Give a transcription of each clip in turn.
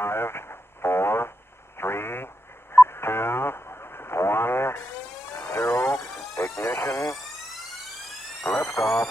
5, 4, 3, 2, 1, 0. Ignition. Liftoff.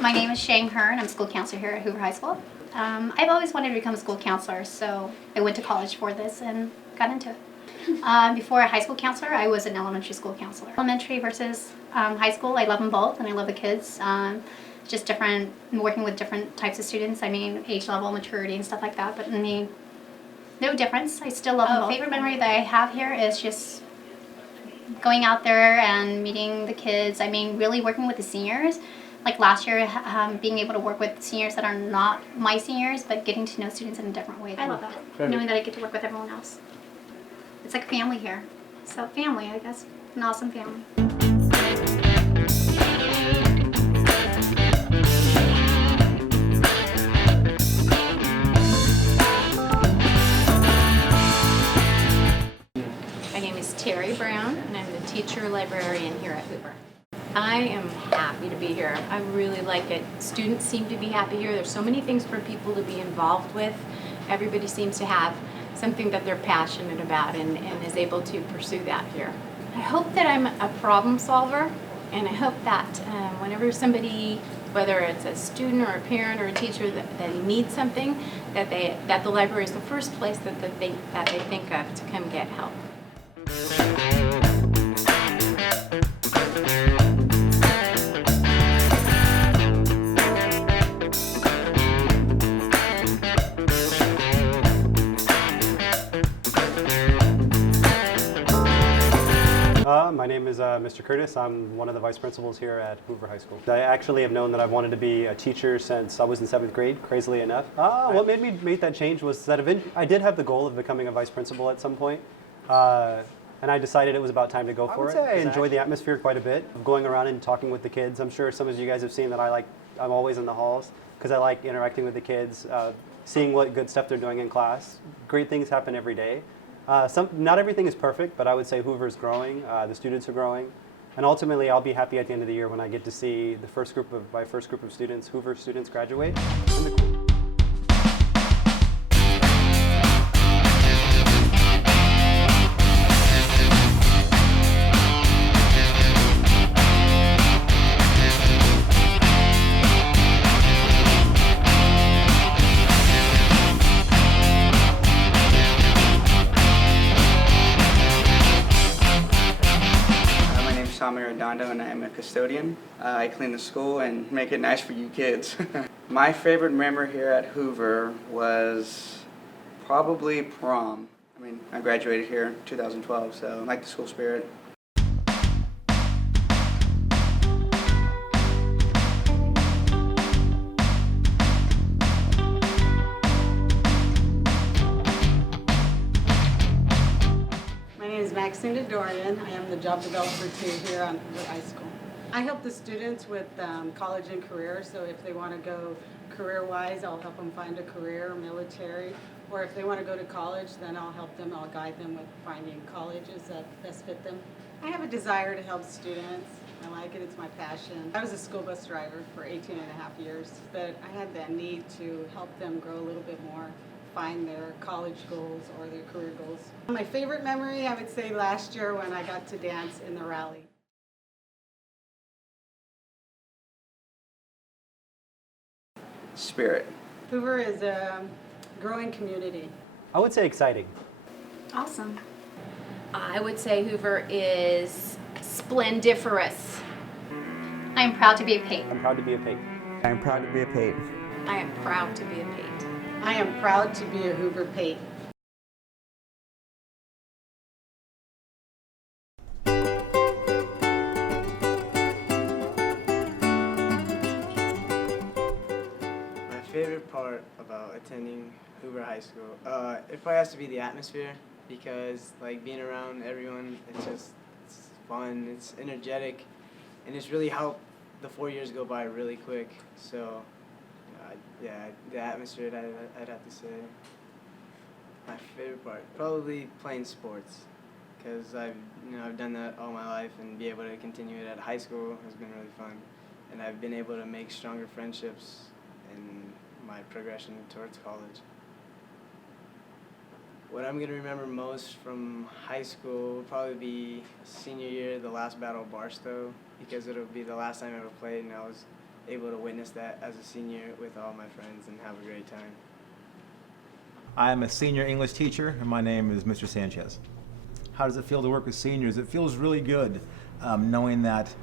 My name is Shang Hearn. I'm school counselor here at Hoover High School. I've always wanted to become a school counselor, so I went to college for this and got into it. Before a high school counselor, I was an elementary school counselor. Elementary versus high school, I love them both, and I love the kids. Just different, working with different types of students. I mean, age level, maturity, and stuff like that. But I mean, no difference. I still love them both. Favorite memory that I have here is just going out there and meeting the kids. I mean, really working with the seniors. Like last year, being able to work with seniors that are not my seniors, but getting to know students in a different way. I love that, knowing that I get to work with everyone else. It's like a family here. So family, I guess. An awesome family. My name is Terry Brown, and I'm the teacher librarian here at Hoover. I am happy to be here. I really like it. Students seem to be happy here. There's so many things for people to be involved with. Everybody seems to have something that they're passionate about and is able to pursue that here. I hope that I'm a problem solver, and I hope that whenever somebody, whether it's a student or a parent or a teacher, that needs something, that the library is the first place that they think of to come get help. is Mr. Curtis. I'm one of the vice principals here at Hoover High School. I actually have known that I've wanted to be a teacher since I was in 7th grade, crazily enough. What made me make that change was that I did have the goal of becoming a vice principal at some point. And I decided it was about time to go for it. I enjoy the atmosphere quite a bit, of going around and talking with the kids. I'm sure some of you guys have seen that I'm always in the halls because I like interacting with the kids, seeing what good stuff they're doing in class. Great things happen every day. Not everything is perfect, but I would say Hoover's growing, the students are growing, and ultimately I'll be happy at the end of the year when I get to see my first group of students, Hoover students, graduate. And I am a custodian. I clean the school and make it nice for you kids. My favorite memory here at Hoover was probably prom. I mean, I graduated here in 2012, so I like the school spirit. Maxine Dorian. I am the job developer too here on Hoover High School. I help the students with college and career, so if they want to go career-wise, I'll help them find a career, military, or if they want to go to college, then I'll help them, I'll guide them with finding colleges that best fit them. I have a desire to help students. I like it, it's my passion. I was a school bus driver for 18 and a half years, but I had that need to help them grow a little bit more, find their college goals or their career goals. My favorite memory, I would say last year when I got to dance in the rally. Spirit. Hoover is a growing community. I would say exciting. Awesome. I would say Hoover is splendiferous. I am proud to be a Pate. I'm proud to be a Pate. I am proud to be a Pate. I am proud to be a Pate. I am proud to be a Hoover Pate. My favorite part about attending Hoover High School, it probably has to be the atmosphere, because like being around everyone, it's fun, it's energetic, and it's really helped the 4 years go by really quick. So yeah, the atmosphere, I'd have to say. My favorite part, probably playing sports, because I've done that all my life, and be able to continue it at high school has been really fun, and I've been able to make stronger friendships in my progression towards college. What I'm going to remember most from high school will probably be senior year, the last battle of Barstow, because it'll be the last time I ever played, and I was able to witness that as a senior with all my friends and have a great time. I'm a senior English teacher, and my name is Mr. Sanchez. How does it feel to work with seniors? It feels really good, knowing that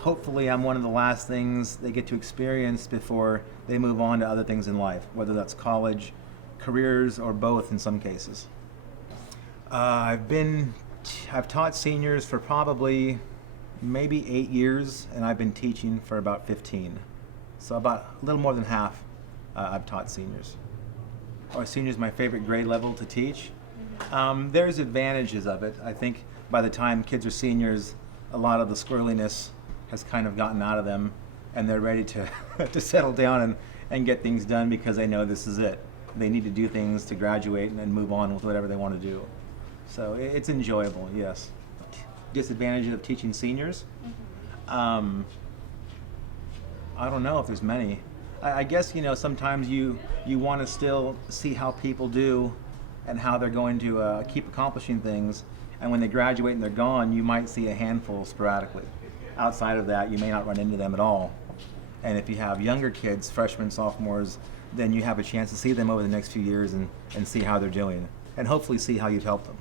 hopefully I'm one of the last things they get to experience before they move on to other things in life, whether that's college, careers, or both in some cases. I've taught seniors for probably maybe 8 years, and I've been teaching for about 15. So about a little more than half I've taught seniors. Are seniors my favorite grade level to teach? There's advantages of it. I think by the time kids are seniors, a lot of the squirreliness has kind of gotten out of them, and they're ready to, to settle down and get things done because they know this is it. They need to do things to graduate and move on with whatever they want to do. So it's enjoyable, yes. Disadvantages of teaching seniors? I don't know if there's many. I guess, sometimes you want to still see how people do and how they're going to keep accomplishing things. And when they graduate and they're gone, you might see a handful sporadically. Outside of that, you may not run into them at all. And if you have younger kids, freshmen, sophomores, then you have a chance to see them over the next few years and see how they're doing, and hopefully see how you've helped them.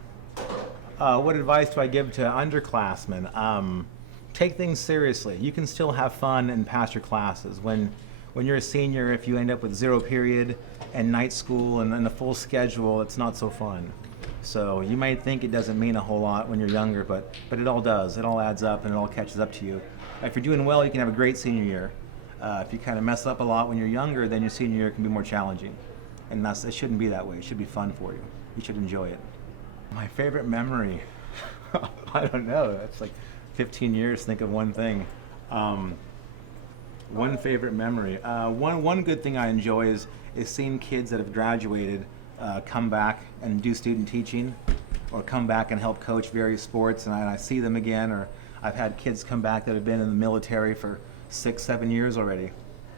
What advice do I give to underclassmen? Take things seriously. You can still have fun and pass your classes. When you're a senior, if you end up with 0 period and night school and a full schedule, it's not so fun. So you might think it doesn't mean a whole lot when you're younger, but it all does. It all adds up and it all catches up to you. If you're doing well, you can have a great senior year. If you kind of mess up a lot when you're younger, then your senior year can be more challenging. And it shouldn't be that way. It should be fun for you. You should enjoy it. My favorite memory, I don't know. That's like 15 years, think of one thing. One favorite memory. One good thing I enjoy is seeing kids that have graduated come back and do student teaching, or come back and help coach various sports, and I see them again. Or I've had kids come back that have been in the military for 6-7 years already,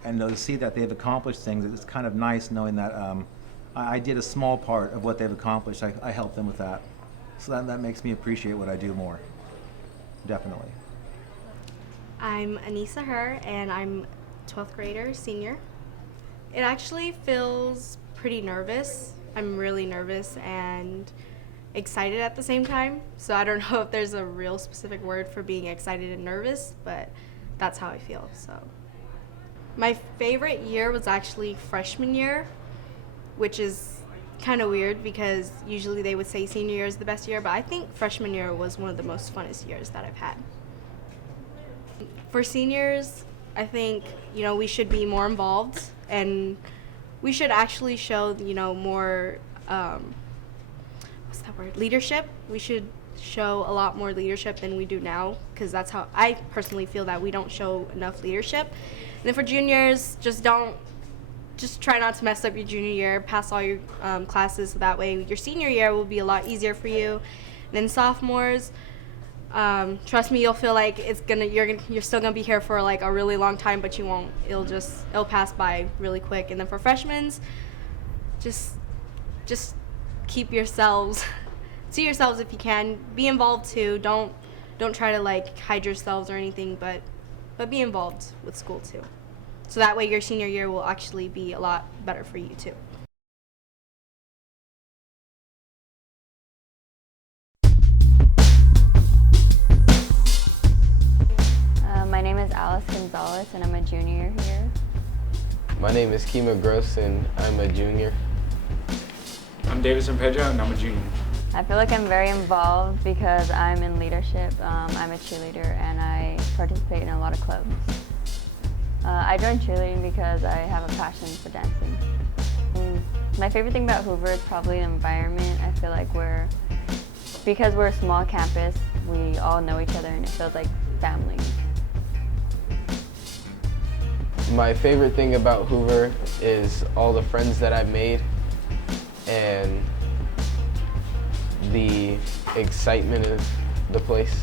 and to see that they've accomplished things, it's kind of nice knowing that I did a small part of what they've accomplished. I helped them with that, so that makes me appreciate what I do more. Definitely. I'm Anissa Her, and I'm 12th grader, senior. It actually feels pretty nervous. I'm really nervous and excited at the same time. So I don't know if there's a real specific word for being excited and nervous, but that's how I feel. So my favorite year was actually freshman year, which is kind of weird because usually they would say senior year is the best year, but I think freshman year was one of the most funnest years that I've had. For seniors, I think, we should be more involved, and we should actually show, more, leadership. We should show a lot more leadership than we do now, because that's how I personally feel that we don't show enough leadership. And then for juniors, just try not to mess up your junior year, pass all your classes, so that way your senior year will be a lot easier for you. And then sophomores, trust me, you'll feel like you're still gonna be here for like a really long time, but you won't. It'll pass by really quick. And then for freshmen, just keep yourselves, see yourselves if you can. Be involved too. Don't try to like hide yourselves or anything, but be involved with school too. So that way your senior year will actually be a lot better for you too. My name is Alice Gonzalez, and I'm a junior here. My name is Kima Gross, and I'm a junior. I'm Davison Pedro, and I'm a junior. I feel like I'm very involved because I'm in leadership. I'm a cheerleader, and I participate in a lot of clubs. I joined cheerleading because I have a passion for dancing. My favorite thing about Hoover is probably the environment. I feel like because we're a small campus, we all know each other, and it feels like family. My favorite thing about Hoover is all the friends that I've made and the excitement of the place.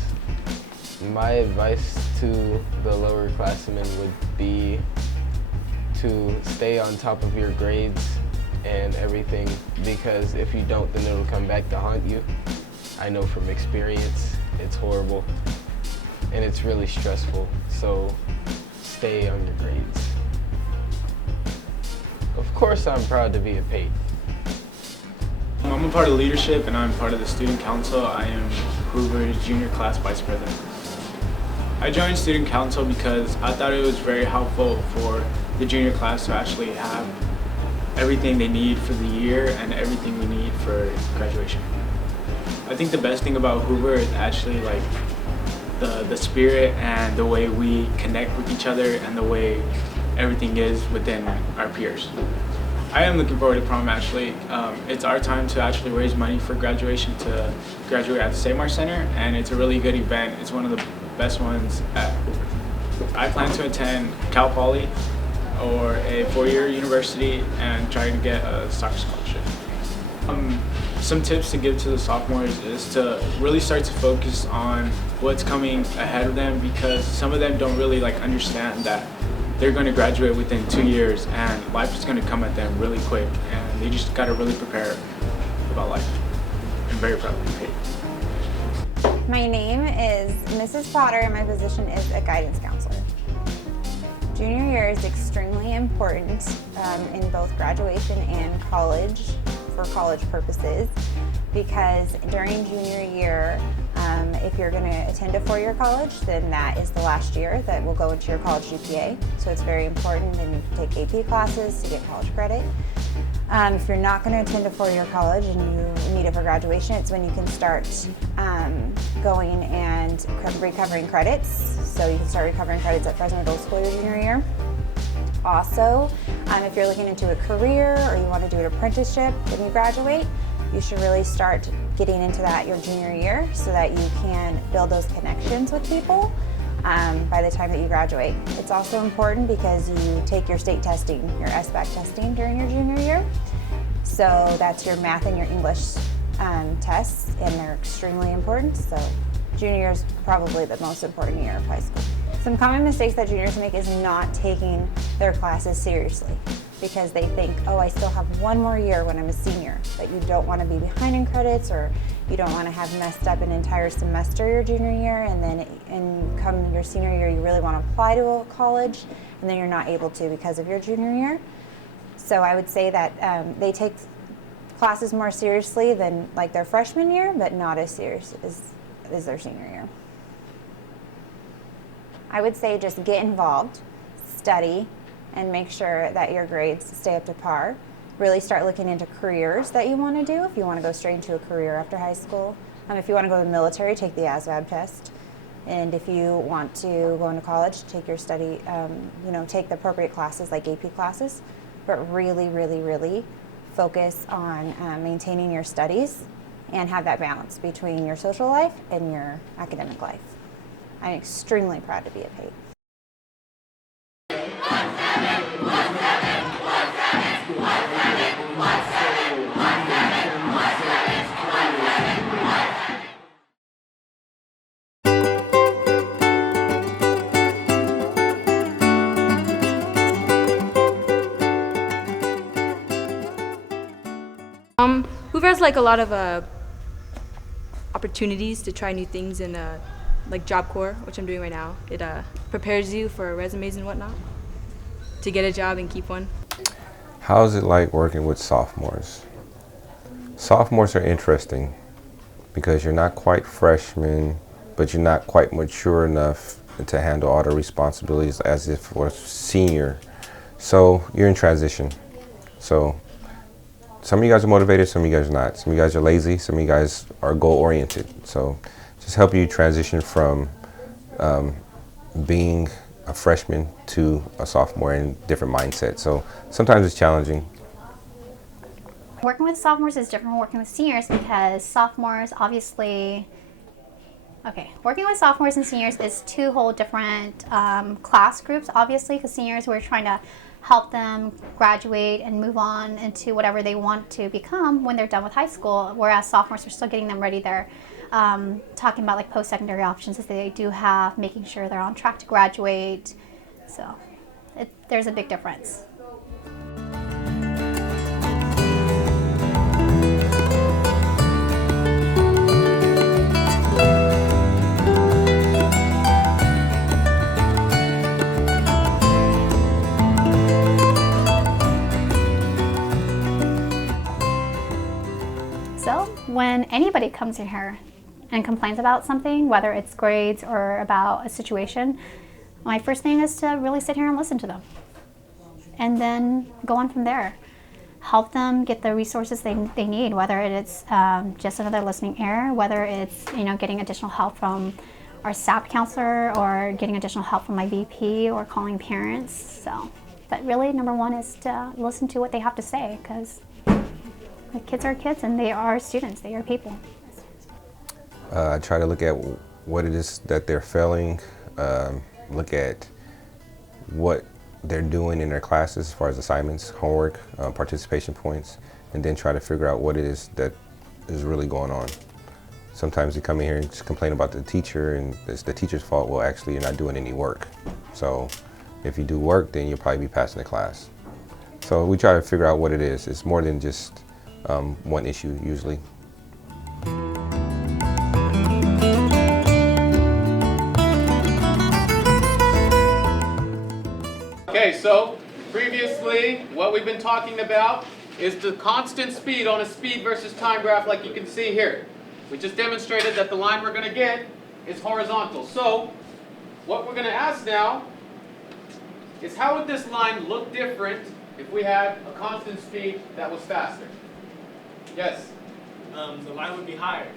My advice to the lower classmen would be to stay on top of your grades and everything, because if you don't, then it'll come back to haunt you. I know from experience, it's horrible and it's really stressful, so stay on your grades. Of course, I'm proud to be a Pate. I'm a part of leadership, and I'm part of the student council. I am Hoover's junior class vice president. I joined student council because I thought it was very helpful for the junior class to actually have everything they need for the year and everything we need for graduation. I think the best thing about Hoover is actually like the spirit and the way we connect with each other and the way everything is within our peers. I am looking forward to prom actually. It's our time to actually raise money for graduation, to graduate at the St. Mark Center, and it's a really good event. It's one of the best ones at Hoover. I plan to attend Cal Poly or a four-year university and try to get a soccer scholarship. Some tips to give to the sophomores is to really start to focus on what's coming ahead of them, because some of them don't really understand that they're going to graduate within 2 years and life is going to come at them really quick, and they just got to really prepare about life. I'm very proud to be Pate. My name is Mrs. Potter, and my position is a guidance counselor. Junior year is extremely important in both graduation and college, for college purposes, because during junior year, if you're going to attend a four-year college, then that is the last year that will go into your college GPA. So it's very important, and you can take AP classes to get college credit. If you're not going to attend a four-year college and you need it for graduation, it's when you can start going and recovering credits. So you can start recovering credits at Fresno Middle School your junior year. Also, if you're looking into a career or you want to do an apprenticeship when you graduate, you should really start getting into that your junior year so that you can build those connections with people by the time that you graduate. It's also important because you take your state testing, your SBAC testing during your junior year. So that's your math and your English tests, and they're extremely important. So junior year is probably the most important year of high school. Some common mistakes that juniors make is not taking their classes seriously because they think, oh, I still have one more year when I'm a senior, but you don't want to be behind in credits, or you don't want to have messed up an entire semester your junior year, and then come your senior year you really want to apply to a college, and then you're not able to because of your junior year. So I would say that they take classes more seriously than like their freshman year, but not as serious as their senior year. I would say just get involved, study, and make sure that your grades stay up to par. Really start looking into careers that you want to do if you want to go straight into a career after high school. If you want to go to the military, take the ASVAB test. And if you want to go into college, take your study, take the appropriate classes like AP classes, but really, really, really focus on maintaining your studies and have that balance between your social life and your academic life. I'm extremely proud to be a PATE. Hoover has like a lot of opportunities to try new things in like Job Corps, which I'm doing right now. It prepares you for resumes and whatnot to get a job and keep one. How's it like working with sophomores? Sophomores are interesting because you're not quite freshmen, but you're not quite mature enough to handle all the responsibilities as if you were a senior. So you're in transition. So some of you guys are motivated, some of you guys are not. Some of you guys are lazy, some of you guys are goal-oriented. So just help you transition from being a freshman to a sophomore in different mindsets. So sometimes it's challenging. Working with sophomores is different from working with seniors because sophomores obviously, working with sophomores and seniors is two whole different class groups, obviously, because seniors we're trying to help them graduate and move on into whatever they want to become when they're done with high school, whereas sophomores are still getting them ready. They're talking about like post-secondary options that they do have, making sure they're on track to graduate. So there's a big difference. So when anybody comes in here and complains about something, whether it's grades or about a situation, my first thing is to really sit here and listen to them. And then go on from there. Help them get the resources they need, whether it's just another listening ear, whether it's getting additional help from our staff counselor or getting additional help from my VP or calling parents. So, but really number one is to listen to what they have to say, because the kids are kids and they are students, they are people. I try to look at what it is that they're failing, look at what they're doing in their classes as far as assignments, homework, participation points, and then try to figure out what it is that is really going on. Sometimes they come in here and just complain about the teacher and it's the teacher's fault. Well, actually you're not doing any work. So if you do work, then you'll probably be passing the class. So we try to figure out what it is. It's more than just one issue usually. Okay, so previously what we've been talking about is the constant speed on a speed versus time graph like you can see here. We just demonstrated that the line we're going to get is horizontal. So what we're going to ask now is how would this line look different if we had a constant speed that was faster? Yes? The line would be higher.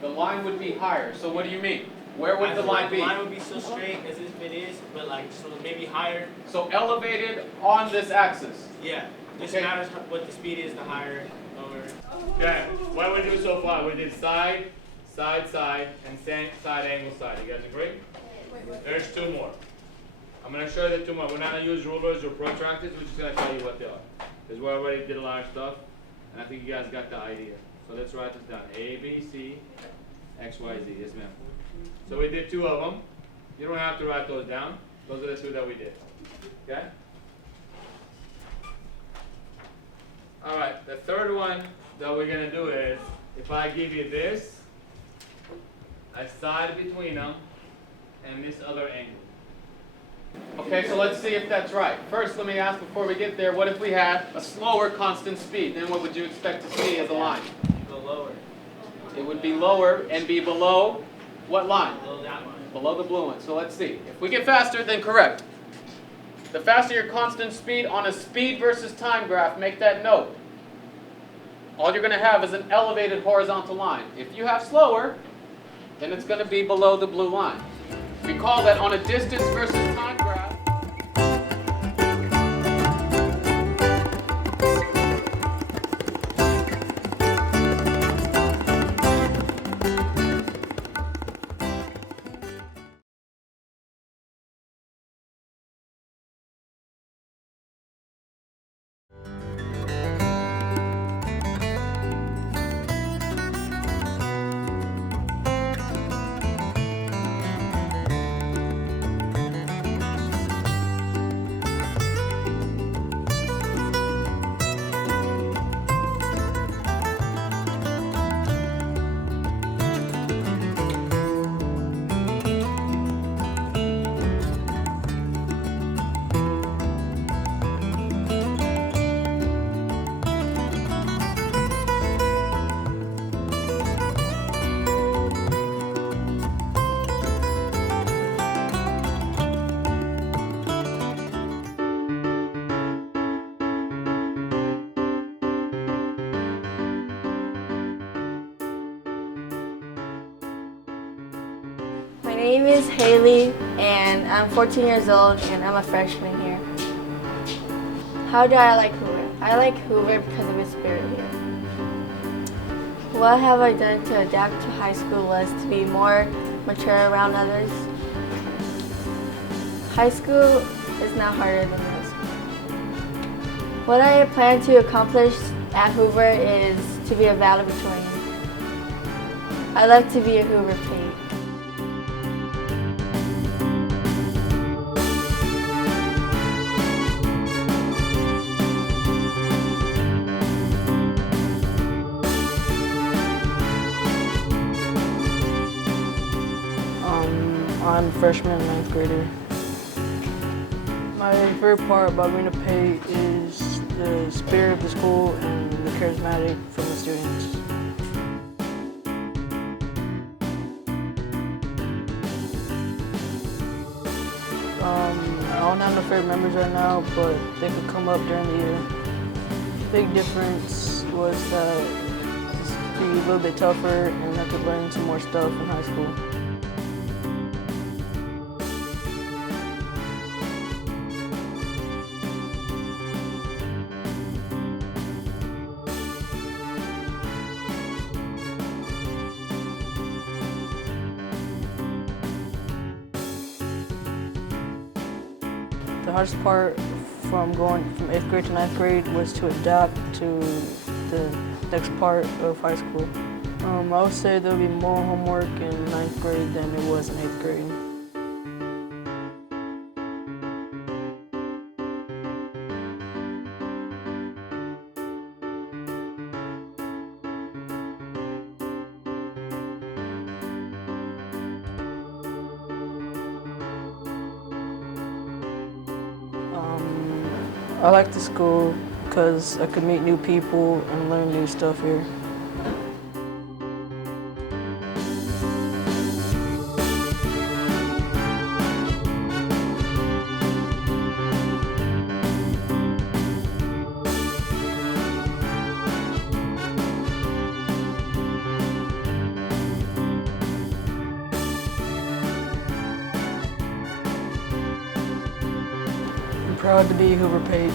The line would be higher. So what do you mean? Where would the line be? The line would be so straight as if it is, but like, so maybe higher. So elevated on this axis. Yeah. Just Okay. matters what the speed is, the higher, lower. Okay, what we do so far, we did side, side, side, and side, angle, side. You guys agree? There's two more. I'm going to show you the two more. We're not going to use rulers or protractors. We're just going to tell you what they are. Because we already did a lot of stuff, and I think you guys got the idea. So let's write this down. A, B, C, X, Y, Z. Yes, ma'am. So we did two of them. You don't have to write those down. Those are the two that we did. Okay? All right, the third one that we're going to do is, if I give you this, a side between them, and this other angle. Okay, so let's see if that's right. First, let me ask before we get there, what if we had a slower constant speed? Then what would you expect to see as a line? Go lower. It would be lower and be below what line? Below that line. Below the blue one. So let's see. If we get faster, then correct. The faster your constant speed on a speed versus time graph, make that note. All you're going to have is an elevated horizontal line. If you have slower, then it's going to be below the blue line. Recall that on a distance versus time graph, My name is Haley, and I'm 14 years old, and I'm a freshman here. How do I like Hoover? I like Hoover because of its spirit here. What have I done to adapt to high school was to be more mature around others. High school is not harder than middle school. What I plan to accomplish at Hoover is to be a valedictorian. I like to be a Hoover Plate. I'm a freshman and ninth grader. My favorite part about being a PATE is the spirit of the school and the charismatic from the students. I don't have no favorite members right now, but they could come up during the year. Big difference was that it's be a little bit tougher and I could learn some more stuff in high school. The hardest part from going from 8th grade to 9th grade was to adapt to the next part of high school. I would say there'll be more homework in 9th grade than it was in 8th grade. I like the school because I could meet new people and learn new stuff here. Proud to be Hoover Page.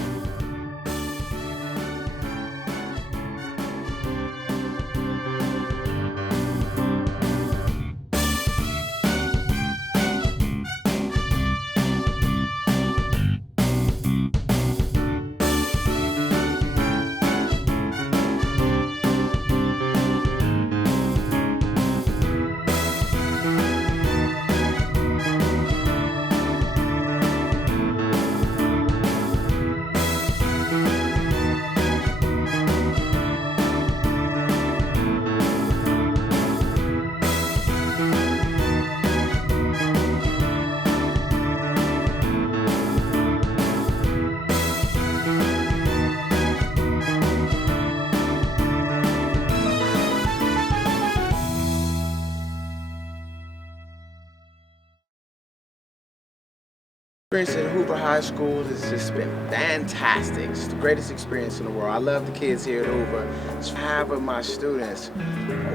Experience at Hoover High School has just been fantastic. It's the greatest experience in the world. I love the kids here at Hoover. It's half of my students.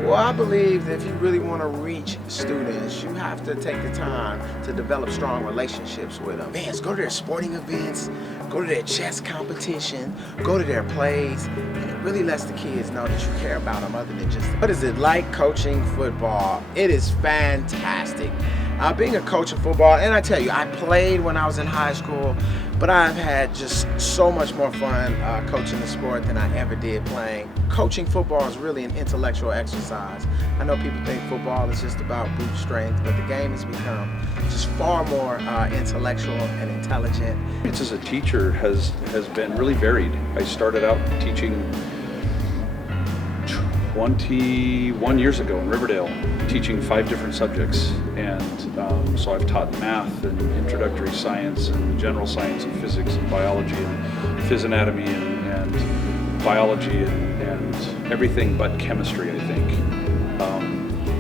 Well, I believe that if you really want to reach students, you have to take the time to develop strong relationships with them. Man, go to their sporting events, go to their chess competition, go to their plays, and it really lets the kids know that you care about them other than just, what is it like coaching football? It is fantastic. Being a coach of football, and I tell you, I played when I was in high school, but I've had just so much more fun coaching the sport than I ever did playing. Coaching football is really an intellectual exercise. I know people think football is just about brute strength, but the game has become just far more intellectual and intelligent. It's as a teacher has been really varied. I started out teaching 21 years ago in Riverdale, teaching 5 different subjects, and so I've taught math and introductory science and general science and physics and biology and phys anatomy and biology and everything but chemistry, I think.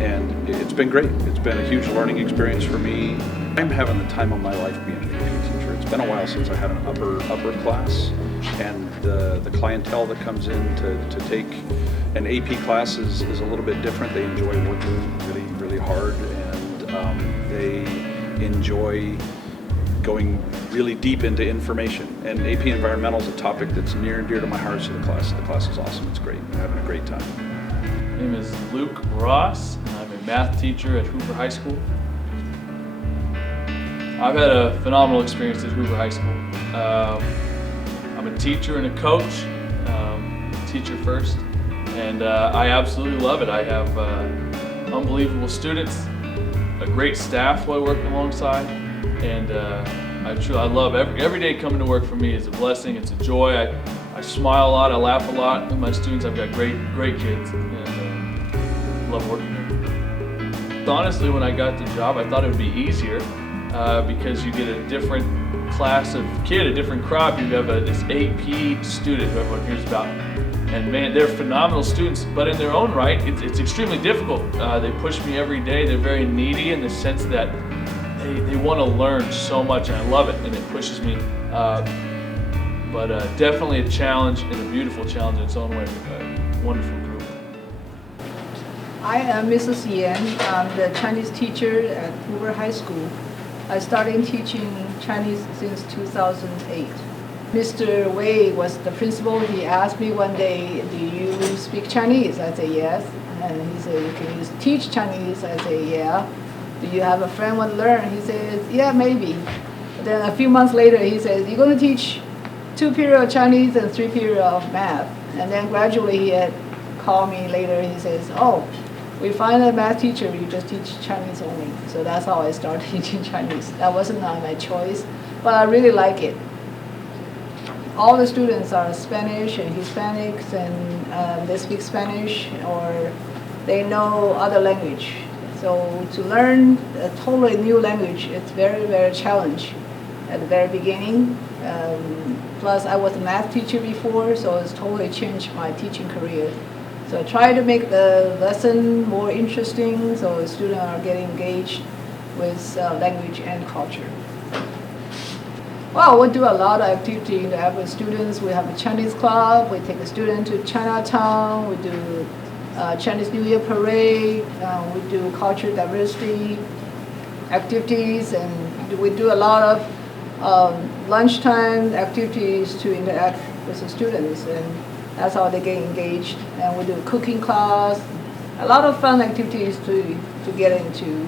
And it's been great. It's been a huge learning experience for me. I'm having the time of my life being an AP teacher. It's been a while since I had an upper class, and the clientele that comes in to take an AP class is a little bit different. They enjoy working really hard, and they enjoy going really deep into information. And AP Environmental is a topic that's near and dear to my heart, so the class is awesome. It's great. I'm having a great time. My name is Luke Ross, and I'm a math teacher at Hoover High School. I've had a phenomenal experience at Hoover High School. I'm a teacher and a coach, teacher first, and I absolutely love it. I have unbelievable students, a great staff who I work alongside, and I love every day coming to work for me is a blessing. It's a joy. I smile a lot. I laugh a lot with my students. I've got great kids, and love working here. Honestly, when I got the job, I thought it would be easier because you get a different class of kid, a different crop. You have this AP student who everyone hears about. And man, they're phenomenal students, but in their own right, it's extremely difficult. They push me every day. They're very needy in the sense that they want to learn so much, and I love it, and it pushes me. But definitely a challenge, and a beautiful challenge in its own way. A wonderful group. I am Mrs. Yan. I'm the Chinese teacher at Hoover High School. I started teaching Chinese since 2008. Mr. Wei was the principal. He asked me one day, do you speak Chinese? I said, yes. And he said, can you teach Chinese? I said, yeah. Do you have a friend want to learn? He says, yeah, maybe. Then a few months later, he says, you're going to teach 2 periods of Chinese and 3 periods of math. And then gradually he had called me later. He says, oh, we find a math teacher, you just teach Chinese only. So that's how I started teaching Chinese. That wasn't my choice, but I really like it. All the students are Spanish and Hispanics, and they speak Spanish or they know other language. So to learn a totally new language, it's very challenging at the very beginning. Plus I was a math teacher before, so it's totally changed my teaching career. So I try to make the lesson more interesting so the students are getting engaged with language and culture. Well, we do a lot of activity with students. We have a Chinese club. We take a student to Chinatown. We do Chinese New Year parade. We do cultural diversity activities, and we do a lot of lunchtime activities to interact with the students, and that's how they get engaged. And we do cooking class, a lot of fun activities to get into,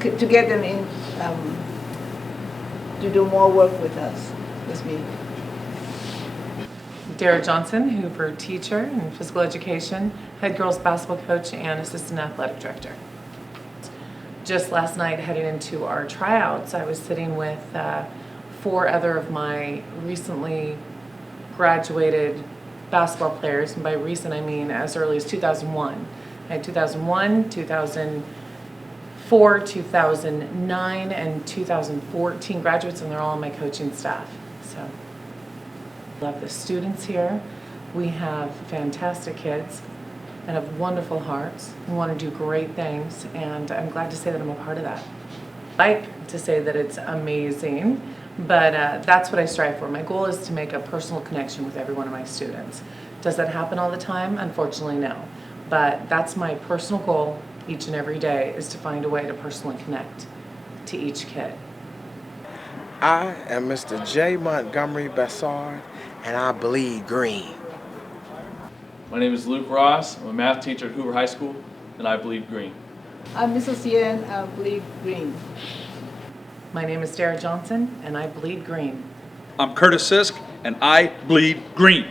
to get them in, to do more work with us, with me. Dara Johnson, Hoover teacher in physical education, head girls basketball coach, and assistant athletic director. Just last night, heading into our tryouts, I was sitting with 4 other of my recently graduated basketball players, and by recent I mean as early as 2001. I had 2001, 2004, 2009, and 2014 graduates, and they're all on my coaching staff. So, love the students here. We have fantastic kids and have wonderful hearts and want to do great things, and I'm glad to say that I'm a part of that. I like to say that it's amazing, but that's what I strive for. My goal is to make a personal connection with every one of my students. Does that happen all the time? Unfortunately, no. But that's my personal goal each and every day, is to find a way to personally connect to each kid. I am Mr. J. Montgomery Bassard, and I bleed green. My name is Luke Ross. I'm a math teacher at Hoover High School, and I bleed green. I'm Mrs. Yen, I bleed green. My name is Dara Johnson, and I bleed green. I'm Curtis Sisk, and I bleed green.